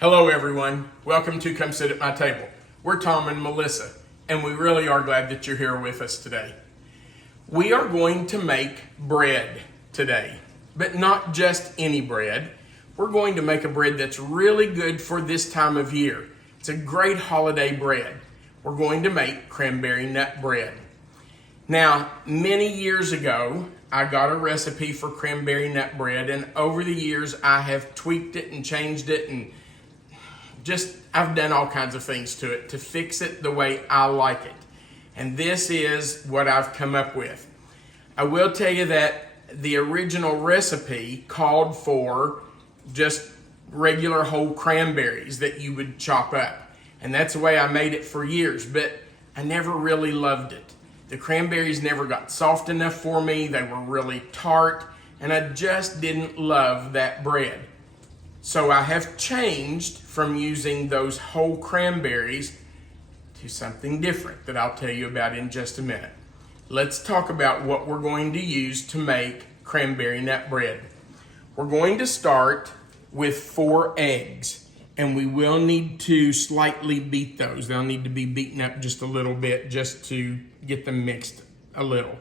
Hello everyone, welcome to Come Sit at My Table. We're Tom and Melissa, and we really are glad that you're here with us today. We are going to make bread today, but not just any bread. We're going to make a bread that's really good for this time of year. It's a great holiday bread. We're going to make cranberry nut bread. Now, many years ago, I got a recipe for cranberry nut bread, and over the years I have tweaked it and changed it, and I've done all kinds of things to it to fix it the way I like it. And this is what I've come up with. I will tell you that the original recipe called for just regular whole cranberries that you would chop up. And that's the way I made it for years, but I never really loved it. The cranberries never got soft enough for me. They were really tart, and I just didn't love that bread. So I have changed from using those whole cranberries to something different that I'll tell you about in just a minute. Let's talk about what we're going to use to make cranberry nut bread. We're going to start with 4 eggs, and we will need to slightly beat those. They'll need to be beaten up just a little bit just to get them mixed a little.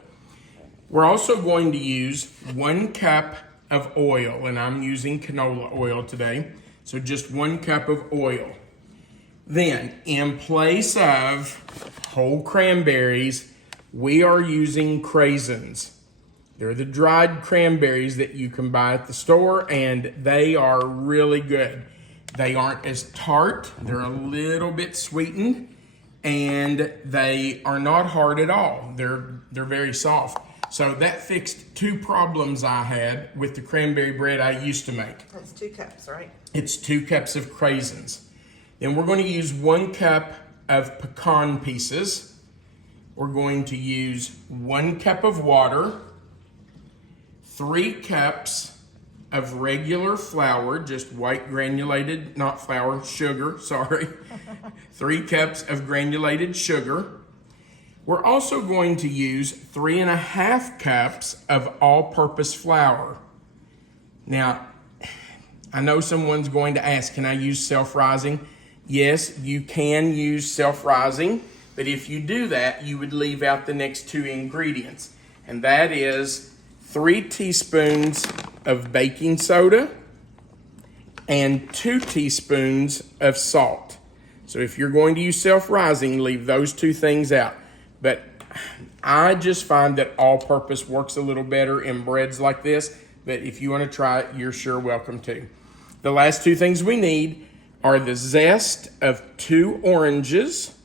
We're also going to use 1 cup of oil, and I'm using canola oil today, so just 1 cup of oil. Then, in place of whole cranberries, we are using Craisins. They're the dried cranberries that you can buy at the store, and they are really good. They aren't as tart, they're a little bit sweetened, and they are not hard at all. They're very soft. So that fixed 2 problems I had with the cranberry bread I used to make. That's 2 cups, right? It's 2 cups of Craisins. Then we're going to use 1 cup of pecan pieces. We're going to use 1 cup of water, 3 cups of regular flour, just white granulated, not flour, sugar, sorry. 3 cups of granulated sugar. We're also going to use 3.5 cups of all-purpose flour. Now, I know someone's going to ask, can I use self-rising? Yes, you can use self-rising, but if you do that, you would leave out the next 2 ingredients, and that is 3 teaspoons of baking soda and 2 teaspoons of salt. So if you're going to use self-rising, leave those 2 things out. But I just find that all-purpose works a little better in breads like this. But if you want to try it, you're sure welcome to. The last 2 things we need are the zest of 2 oranges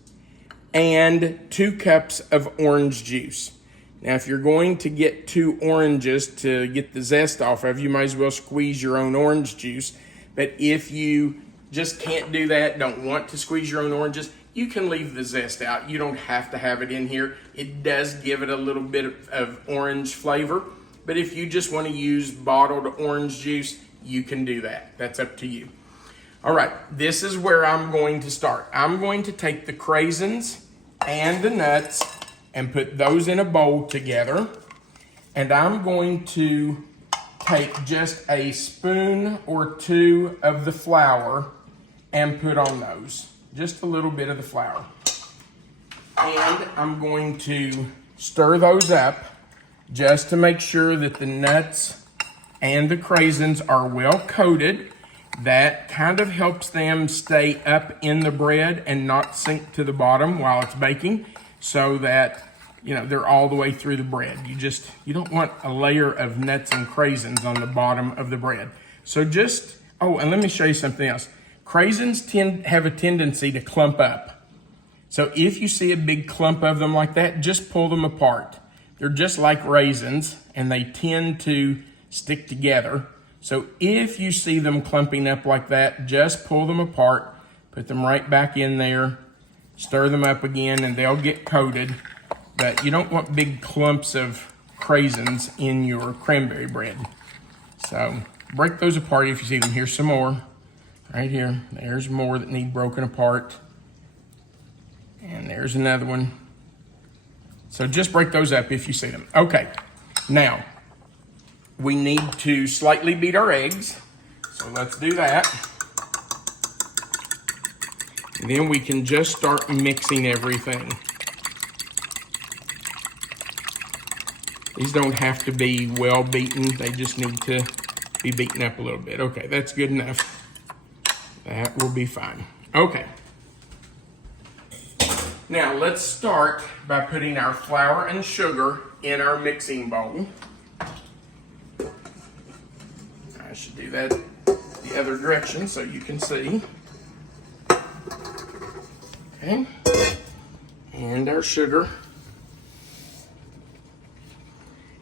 and 2 cups of orange juice. Now, if you're going to get 2 oranges to get the zest off of, you might as well squeeze your own orange juice. But if you just can't do that, don't want to squeeze your own oranges, you can leave the zest out. You don't have to have it in here. It does give it a little bit of orange flavor, but if you just want to use bottled orange juice, you can do that. That's up to you. All right, this is where I'm going to start. I'm going to take the Craisins and the nuts and put those in a bowl together, and I'm going to take just a spoon or 2 of the flour and put on those. Just a little bit of the flour. And I'm going to stir those up just to make sure that the nuts and the Craisins are well coated. That kind of helps them stay up in the bread and not sink to the bottom while it's baking, so that, you know, they're all the way through the bread. You don't want a layer of nuts and Craisins on the bottom of the bread. So just, oh, and let me show you something else. Craisins have a tendency to clump up. So if you see a big clump of them like that, just pull them apart. They're just like raisins, and they tend to stick together. So if you see them clumping up like that, just pull them apart, put them right back in there, stir them up again, and they'll get coated. But you don't want big clumps of Craisins in your cranberry bread. So break those apart if you see them. Here's some more. Right here, there's more that need broken apart. And there's another one. So just break those up if you see them. Okay, now we need to slightly beat our eggs. So let's do that. And then we can just start mixing everything. These don't have to be well beaten. They just need to be beaten up a little bit. Okay, that's good enough. That will be fine. Okay. Now let's start by putting our flour and sugar in our mixing bowl. I should do that the other direction so you can see. Okay. And our sugar.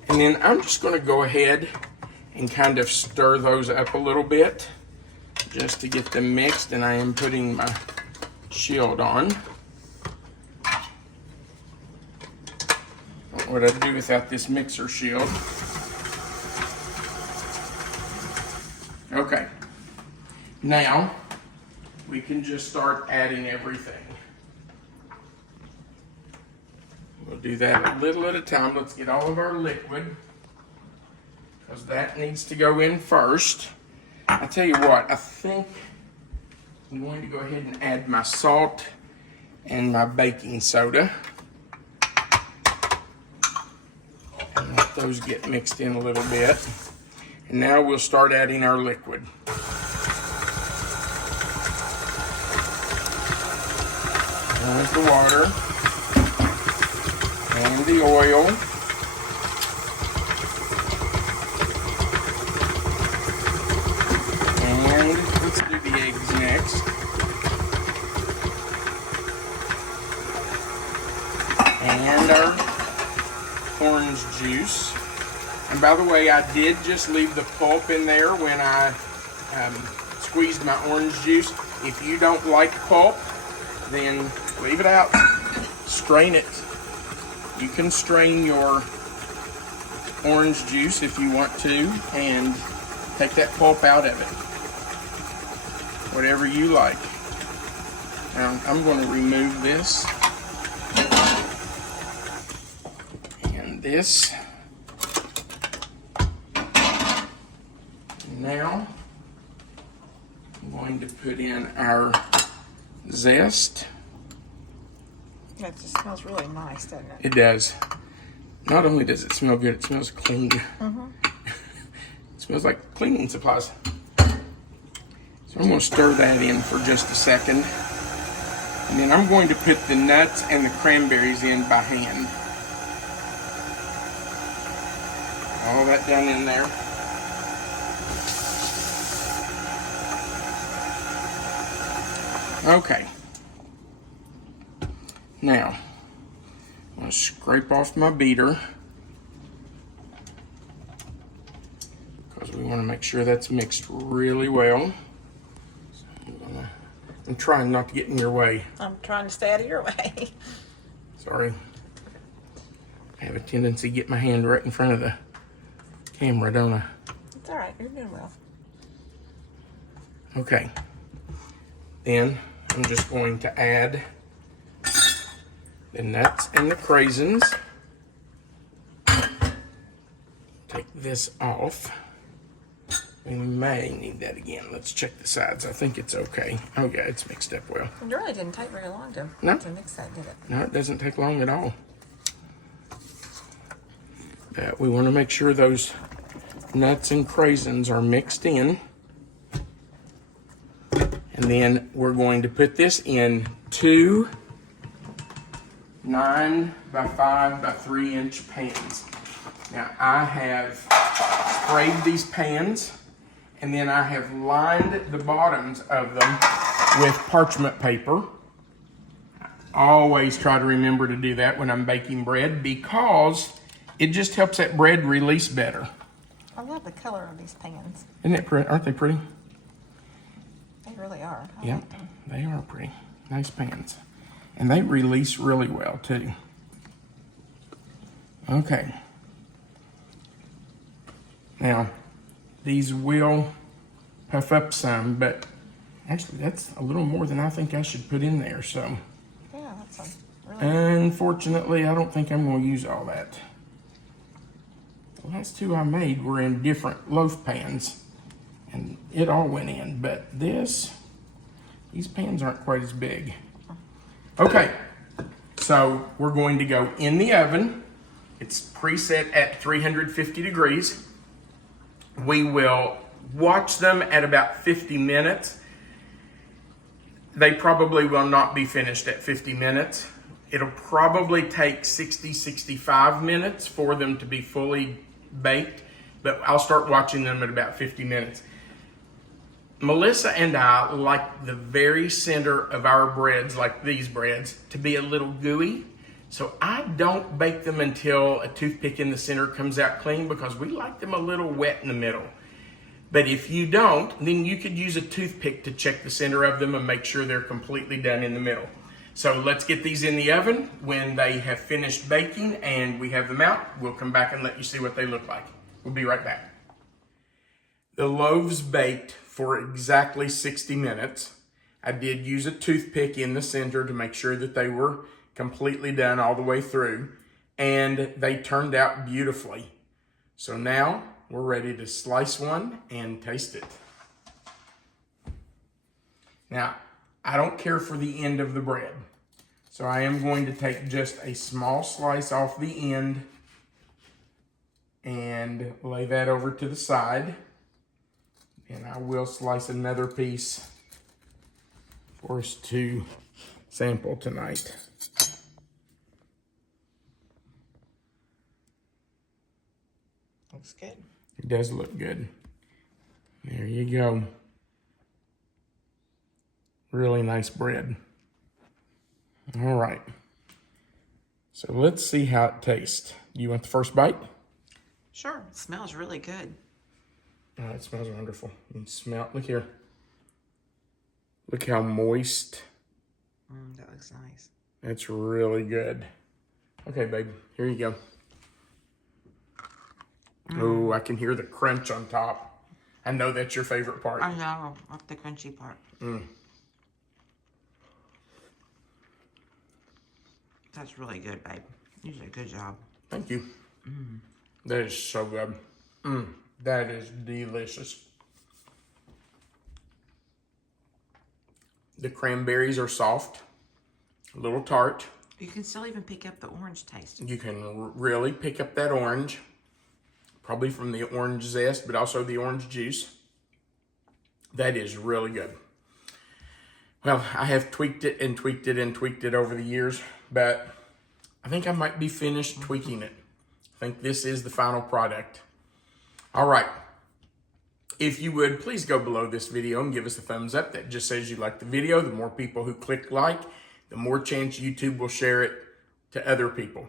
And then I'm just going to go ahead and kind of stir those up a little bit just to get them mixed. And I am putting my shield on. What I'd do without this mixer shield. Okay. Now we can just start adding everything. We'll do that a little at a time. Let's get all of our liquid, because that needs to go in first. I tell you what, I think I'm going to go ahead and add my salt and my baking soda. And let those get mixed in a little bit. And now we'll start adding our liquid. There's the water. And the oil. And let's do the eggs next. And our orange juice. And by the way, I did just leave the pulp in there when I squeezed my orange juice. If you don't like pulp, then leave it out. Strain it. You can strain your orange juice if you want to and take that pulp out of it. Whatever you like. Now, I'm going to remove this. And this. Now, I'm going to put in our zest. It just smells really nice, doesn't it? It does. Not only does it smell good, it smells clean. Mm-hmm. It smells like cleaning supplies. So I'm going to stir that in for just a second. And then I'm going to put the nuts and the cranberries in by hand. All that done in there. Okay. Now, I'm going to scrape off my beater because we want to make sure that's mixed really well. So I'm trying not to get in your way. I'm trying to stay out of your way. Sorry. I have a tendency to get my hand right in front of the camera, don't I? It's all right. You're doing well. Okay. Then I'm just going to add the nuts and the craisins. Take this off. We may need that again. Let's check the sides. I think it's okay. Oh yeah, it's mixed up well. It really didn't take very long to mix that, did it? No, it doesn't take long at all. But we want to make sure those nuts and craisins are mixed in. And then we're going to put this in 2 9 by 5 by 3 inch pans. Now I have sprayed these pans and then I have lined the bottoms of them with parchment paper. I always try to remember to do that when I'm baking bread because it just helps that bread release better. I love the color of these pans. Isn't it pretty? Aren't they pretty? They really are. Yep, they are pretty. Nice pans. And they release really well too. Okay. Now, these will puff up some, but actually that's a little more than I think I should put in there, so. Yeah, that's really Unfortunately, I don't think I'm going to use all that. The last two I made were in different loaf pans, and it all went in, but this These pans aren't quite as big. Okay, so we're going to go in the oven. It's preset at 350 degrees. We will watch them at about 50 minutes. They probably will not be finished at 50 minutes. It'll probably take 60, 65 minutes for them to be fully baked, but I'll start watching them at about 50 minutes. Melissa and I like the very center of our breads, like these breads, to be a little gooey. So I don't bake them until a toothpick in the center comes out clean, because we like them a little wet in the middle. But if you don't, then you could use a toothpick to check the center of them and make sure they're completely done in the middle. So let's get these in the oven. When they have finished baking and we have them out, we'll come back and let you see what they look like. We'll be right back. The loaves baked for exactly 60 minutes. I did use a toothpick in the center to make sure that they were completely done all the way through, and they turned out beautifully. So now we're ready to slice one and taste it. Now, I don't care for the end of the bread, so I am going to take just a small slice off the end and lay that over to the side. And I will slice another piece for us to sample tonight. Looks good. It does look good. There you go. Really nice bread. All right. So let's see how it tastes. You want the first bite? Sure. It smells really good. Oh, it smells wonderful. You can smell it. Look here. Look how moist. That looks nice. That's really good. Okay, babe. Here you go. Oh, I can hear the crunch on top. I know that's your favorite part. I know. I like the crunchy part. That's really good, babe. You did a good job. Thank you. That is so good. That is delicious. The cranberries are soft, a little tart. You can still even pick up the orange taste. You can really pick up that orange, probably from the orange zest, but also the orange juice. That is really good. Well, I have tweaked it and tweaked it and tweaked it over the years, but I think I might be finished tweaking it. I think this is the final product. All right. If you would, please go below this video and give us a thumbs up. That just says you like the video. The more people who click like, the more chance YouTube will share it to other people.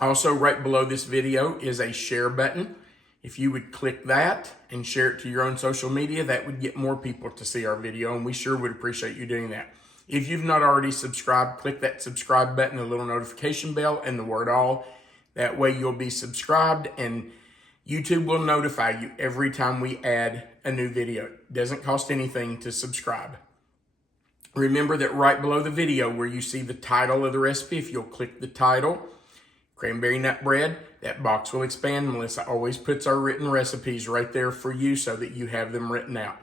Also, right below this video is a share button. If you would click that and share it to your own social media, that would get more people to see our video, and we sure would appreciate you doing that. If you've not already subscribed, click that subscribe button, the little notification bell, and the word all. That way you'll be subscribed, and YouTube will notify you every time we add a new video. It doesn't cost anything to subscribe. Remember that right below the video where you see the title of the recipe, if you'll click the title, Cranberry Nut Bread, that box will expand. Melissa always puts our written recipes right there for you so that you have them written out.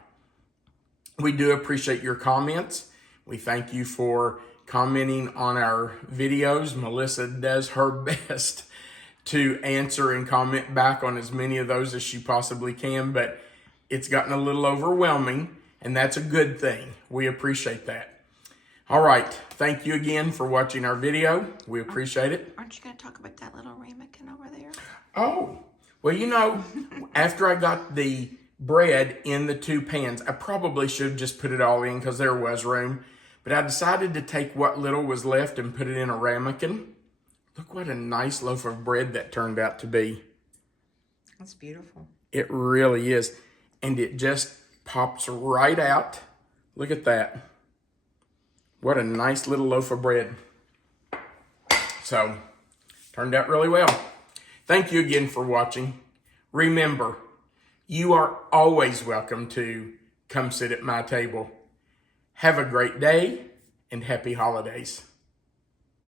We do appreciate your comments. We thank you for commenting on our videos. Melissa does her best to answer and comment back on as many of those as she possibly can, but it's gotten a little overwhelming, and that's a good thing. We appreciate that. All right. Thank you again for watching our video. We appreciate it. Aren't you going to talk about that little ramekin over there? Oh, well, you know, after I got the bread in the two pans, I probably should have just put it all in because there was room, but I decided to take what little was left and put it in a ramekin. Look what a nice loaf of bread that turned out to be. That's beautiful. It really is. And it just pops right out. Look at that. What a nice little loaf of bread. So, turned out really well. Thank you again for watching. Remember, you are always welcome to come sit at my table. Have a great day and happy holidays.